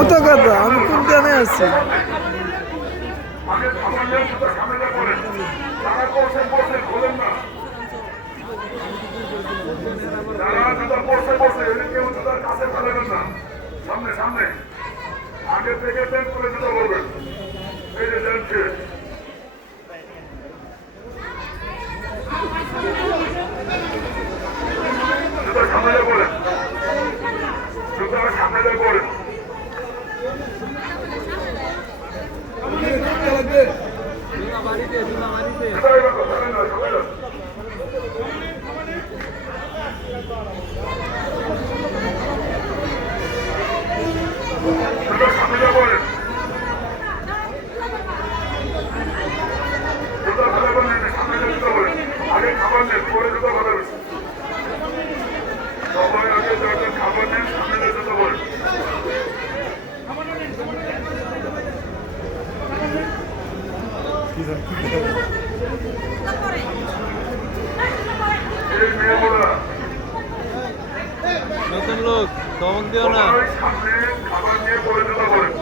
কত কথা আমি কোনখানে আছি? সামনে সামনে আগে থেকে প্যান্ট করে জুতো করবেন। এই যে যাচ্ছে জুতো সামনে দিয়ে পড়েন, জুতো সামনে দিয়ে পড়েন। সামনে দিয়ে পড়েন, জুতো ফেলে বলেন, সামনে দিয়ে জুতো পড়েন। আগে খাবার নেন, পরে জুতো ফেলাবেন। সবাই আগে যাদের খাবার নেন, সামনে দিয়ে জুতো পড়েন। এই মেয়েগুলা নতুন লোক দমন দিও না। সামনে খাবার নিয়ে পরে জুতো পড়েন।